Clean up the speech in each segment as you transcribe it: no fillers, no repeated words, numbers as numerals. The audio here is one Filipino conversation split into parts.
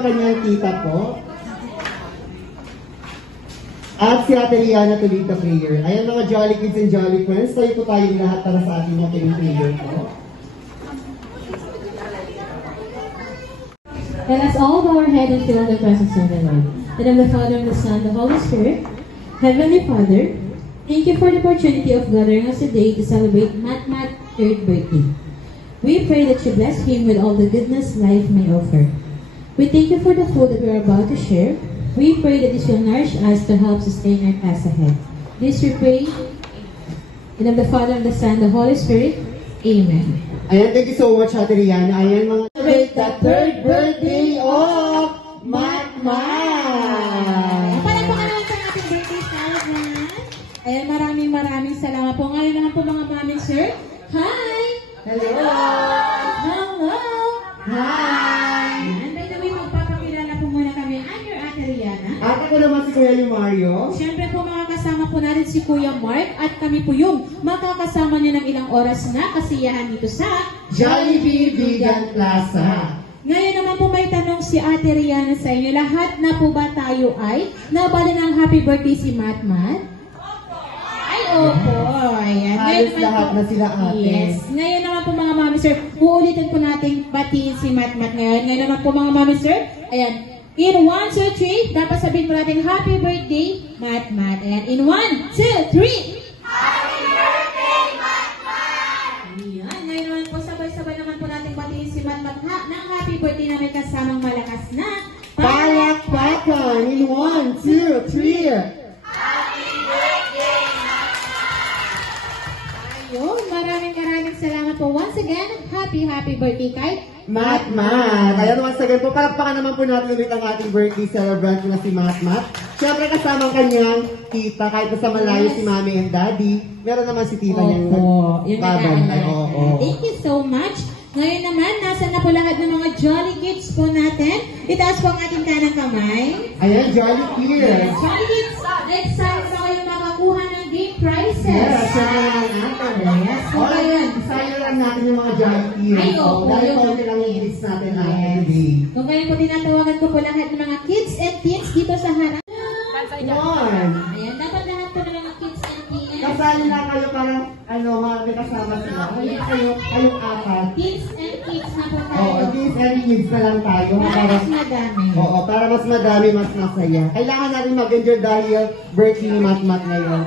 ang kanyang tita po. At si Ate Rihanna to lead the prayer. Ayan mga Jolly Kids and Jolly Friends, tayo po tayong lahat para sa ating mga prayer po. Let us all bow our head and fill the presence of the Lord. In the name of the Father, and the Son, and the Holy Spirit. Heavenly Father, thank you for the opportunity of gathering us today to celebrate Matmat's 3rd birthday. We pray that you bless him with all the goodness life may offer. We thank you for the food that we are about to share. We pray that this will nourish us to help sustain our path ahead. This we pray in the name of the Father, and the Son, and the Holy Spirit. Amen. Ayan, thank you so much, Ate Rihanna. Ayan mga celebrate the 3rd birthday of Matmat! Palakpakan naman sa ating birthday celebrant. Ayan, maraming salamat po. Ngayon naman po mga mami, sir. Hi! Hello! Hello! Hi! And by the way, magpapakilala po muna kami. I'm your Ate Rihanna. At ako naman si Kuya Mario. Siyempre po makakasama po natin si Kuya Mark at kami po yung makakasama niyo ng ilang oras na kasiyahan dito sa Jollibee Vegan Plaza. Ngayon naman po may tanong si Ate Rihanna sa inyo. Lahat na po ba tayo ay nabali ng happy birthday si Matmat? Ay, opo. Ayan. Halos lahat na sila, ate. Yes. Ngayon naman po mga mami sir, uulitin po natin batiin si Matmat ngayon. Ngayon naman po mga mami sir, ayan. In 1, 2, 3, dapat sabihin po natin happy birthday, Matmat. Ayan. In 1, 2, 3. Happy birthday, Matmat! Ayan. Ngayon naman po sabay-sabay naman po natin batiin si Matmat ng happy birthday na may kasamang malakas na palakpakan. In 1, 2, 3. Ayun, maraming salamat po. Once again, happy birthday kay Matmat. Ayan, once again po, palakpakan naman po natin ulit ang ating birthday celebrant na si Matmat. Siyempre kasama ang kanyang tita, kahit sa malayo si Mami and Daddy, meron naman si tita niyang babantay. Thank you so much. Ngayon naman, nasa na po lahat ng mga Jolly Kids po natin. Itaas po ang ating kanang kamay. Ayan, Jolly Kids. Jolly Kids, excited ba kayo makakuha ng game prizes? Yes, yes. Okay, sayang lang natin yung mga Jolly Kids. Ay, opo. Dahil konti lang yung kids natin today. Kung ngayon po tinatawagan ko po lahat ng mga kids and teens dito sa harap. Ayan, dapat lahat po ng mga kids and teens. Kasali na kayo parang, may kasama sila. Kayong apat. Kids and kids na po tayo. Oo, kids and kids na lang tayo. Para mas madami. Oo, para mas madami, mas masaya. Kailangan natin mag-enjoy dahil birthday ni Matmat ngayon.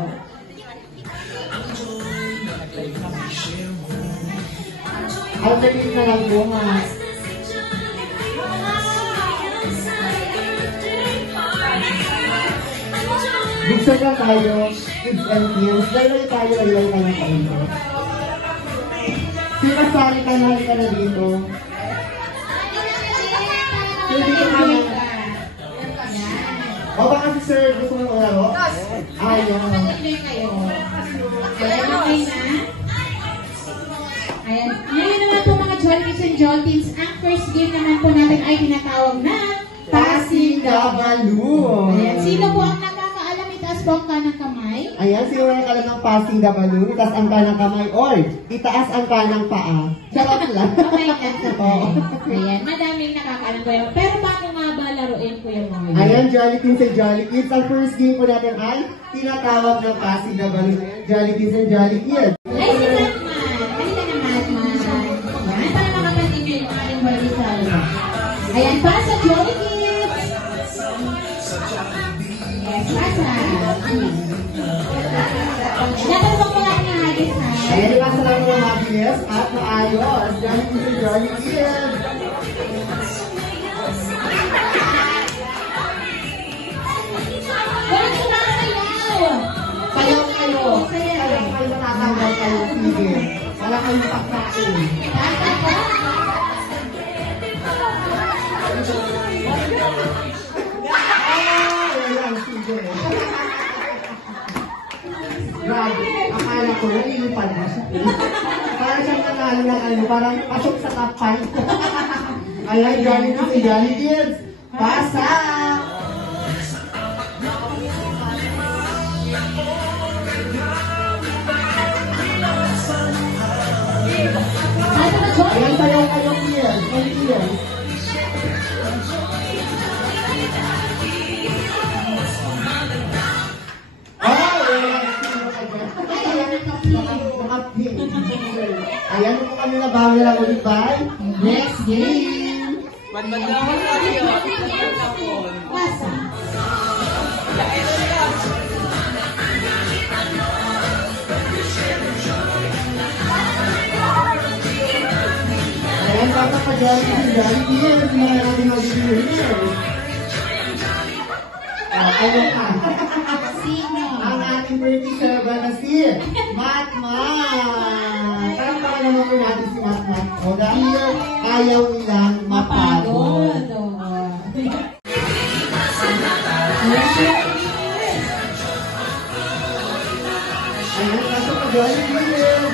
Alternate na lang bumas. Bigsan lang tayo, kids and teens. Laylay tayo ng kaunti. Sino sali ka na dito? Dito ka na. O baka si sir gusto mo laro? Ayaw. Ayan. Ngayon naman po mga Jollies and Joltins, ang first game naman po natin ay tinatawag na Passing the Balloon. Ayan. Sino po ang nakakaalam? Itaas po ang kanang kamay. Ayan, sino ang alam ng Passing the Balloon? Itaas ang kanang kamay or itaas ang kanang paa. Charot lang. Okay, ayan, madaming nakakaalam ko yun. Pero paano nga ba laruin po yung mga yun? Ayan, Jolly Kids and Jolly Kids. Ang first game po natin ay tinatawag ng Passing the Balloon. Ayan, Jolly Kids and Jolly Kids. Ay, si Matman. Halika na, Matman. Ayan, para makapatigil yung ating birthday celebrant. Ayan, para sa Jolly Kids. Yes, pasa. Dapat po pala ang nahagis, ha? Ayan, ipasa lang mga mabilis at maayos. Jolly Kids and Jolly Kids. Walang sumasayaw. Sayaw kayo. Sayaw kayo, nakakawal kayo. Sige. Wala kayong pagkain. Pasa po. Ayan, sige. Grabe, akala ko, nilipad na siya. Parang siyang nanalo ng parang pasok sa top 5. Ayan, Jolly Kids and Jolly Kids. Pasa! Ayan, sayaw kayo, kids. camera ulit by next game. Magmagawang tayo. Pasa. Ayan, papapagawin ko si Jollibee. Kasi mga natin mag-winner. Ayun ka. Sino? Ang ating birthday server na si Matmat. Palakpakan naman po natin si Matmat. O dahil ayaw nilang mapagod. Mapagod. Oo. Ayan, pasok pa Jollibee.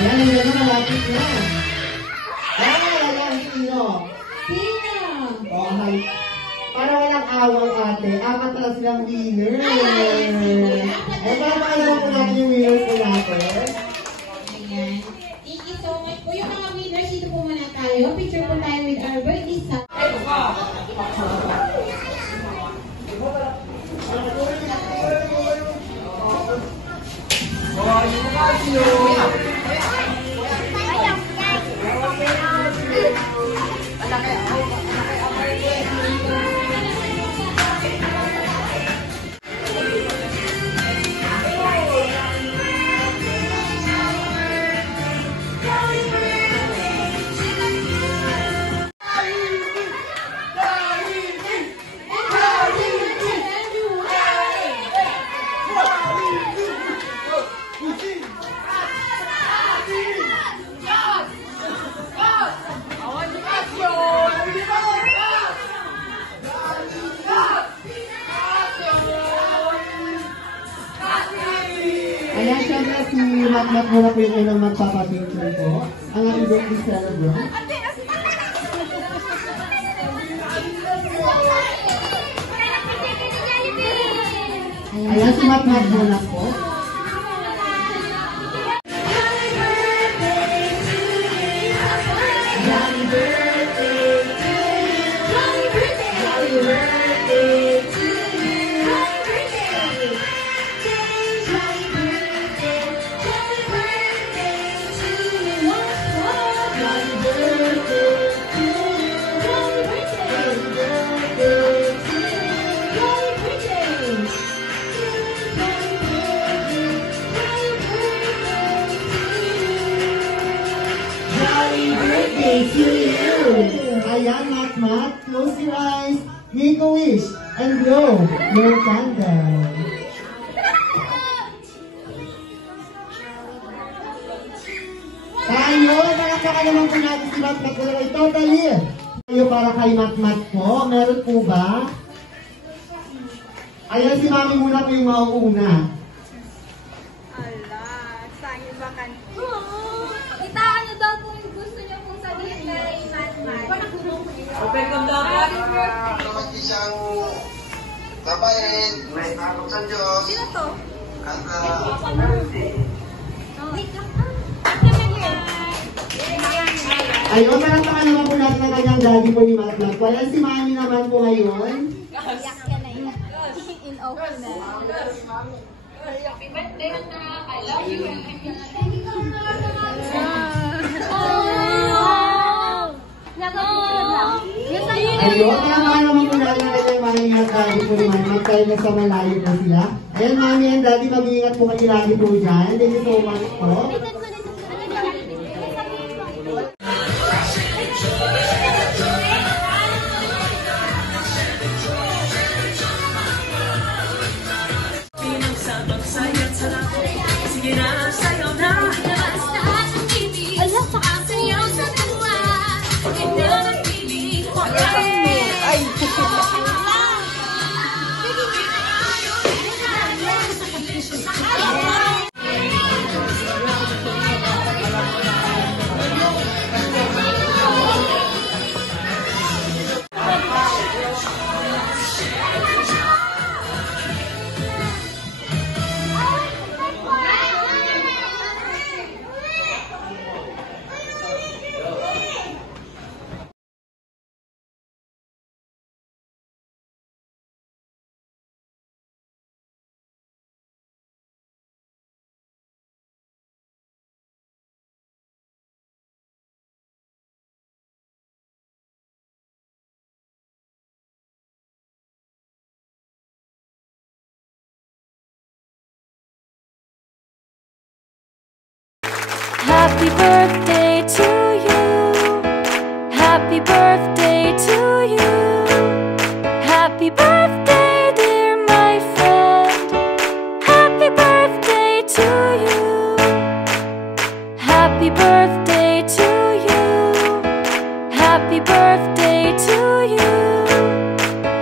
Ayan, nandiyan na malapit na. Ay, ayan, sino? Sino? Okay. Para walang awang ate, apat na lang silang winner. Ay, para makalaman po natin yung winners po natin. Ayan. Thank you so much po. Yung mga winners, dito po muna tayo. Picture po tayo with our birthday son. Ayan, syempre si Matmat muna po yung unang magpapapicture po. Ang ating birthday celebrant. Ayan, si Matmat muna po. Birthday to you! Ayan, Matmat, close your eyes, make a wish, and blow your candle. Tayo, palakpakan naman po natin si Matmat ko lang. Totally! Tayo para kay Matmat po, meron po ba? Ayan, si Mami muna po yung mauuna. Ala, saan ba kan? Itaan niyo daw kung gusto niyo pong sabihin kay Matmat. Open kang dapat. Naman isang mabait, may takot sa Diyos, Sino to? at Wait lang. Ayun, palakpakan naman po natin ang kanyang daddy po ni Matmat. Wala si Mami naman po ngayon. Iyak ka na iyak. In okay na. Happy birthday na. I love you. Ayun, palakpakan naman po natin ang kanyang Mami at daddy po ni Matmat. Kaya nasa malayo po sila. Ayan, Mami and daddy, mag-iingat po kayo lagi po dyan. Thank you so much po. Pinagsabang-sayat sarap. Sige na, sayaw na. Ay! Happy birthday to you. Happy birthday to you. Happy birthday, dear my friend. Happy birthday to you. Happy birthday to you. Happy birthday to you.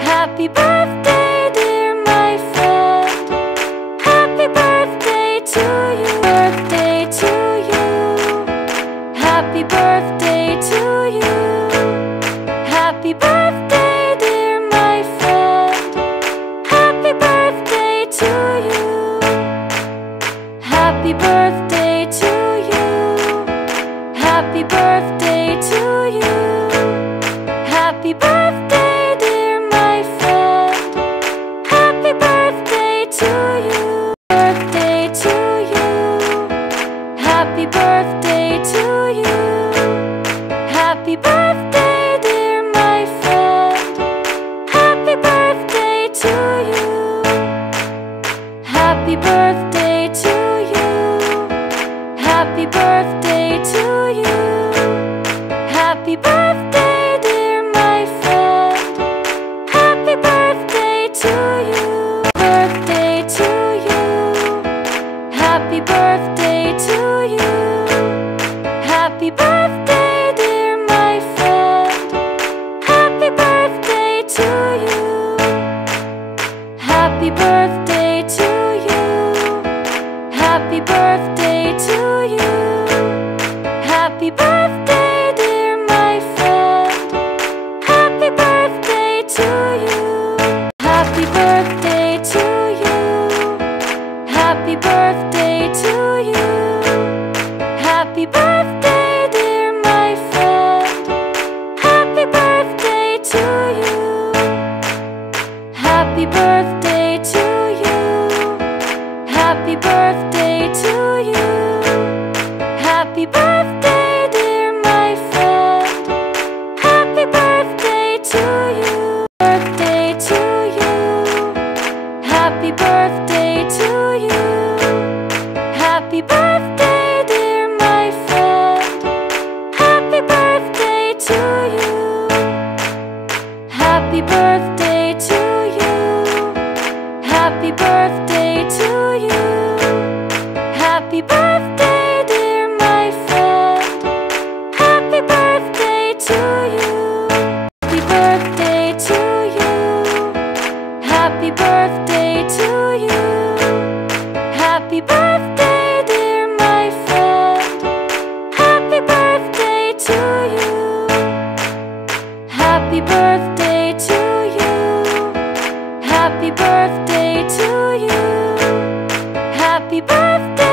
Happy birthday, dear my friend. Happy birthday to you. Birthday to you. Happy birthday to you. Happy birthday, dear my friend. Happy birthday to you. Happy birthday to you. Happy birthday to you. Happy birthday, dear my friend. Happy birthday to you. Birthday to you. Happy birthday to you. Happy birthday, dear my friend. Happy birthday to you. Happy birthday to you. Happy birthday to you. Happy birthday, dear my friend. Happy birthday to you. Birthday to you. Happy birthday to you. Happy birthday, dear my friend. Happy birthday to you. Happy birthday to you. Happy birthday to you. Happy birthday, dear my friend. Happy birthday to you. Happy birthday to you. Happy birthday to you. Happy birthday, dear my friend. Happy birthday to you. Happy birthday to you. Happy birthday to you. Happy birthday, dear my friend. Happy birthday to you. Birthday to you. Happy birthday to you. Happy birthday, dear my friend. Happy birthday to you. Happy birthday to you. Happy birthday to you. Happy birthday, dear my friend. Happy birthday to you. Happy birthday to you. Happy birthday to you. Happy birthday, dear my friend. Happy birthday to you. Happy birthday to you. Happy birthday to you. Happy birthday.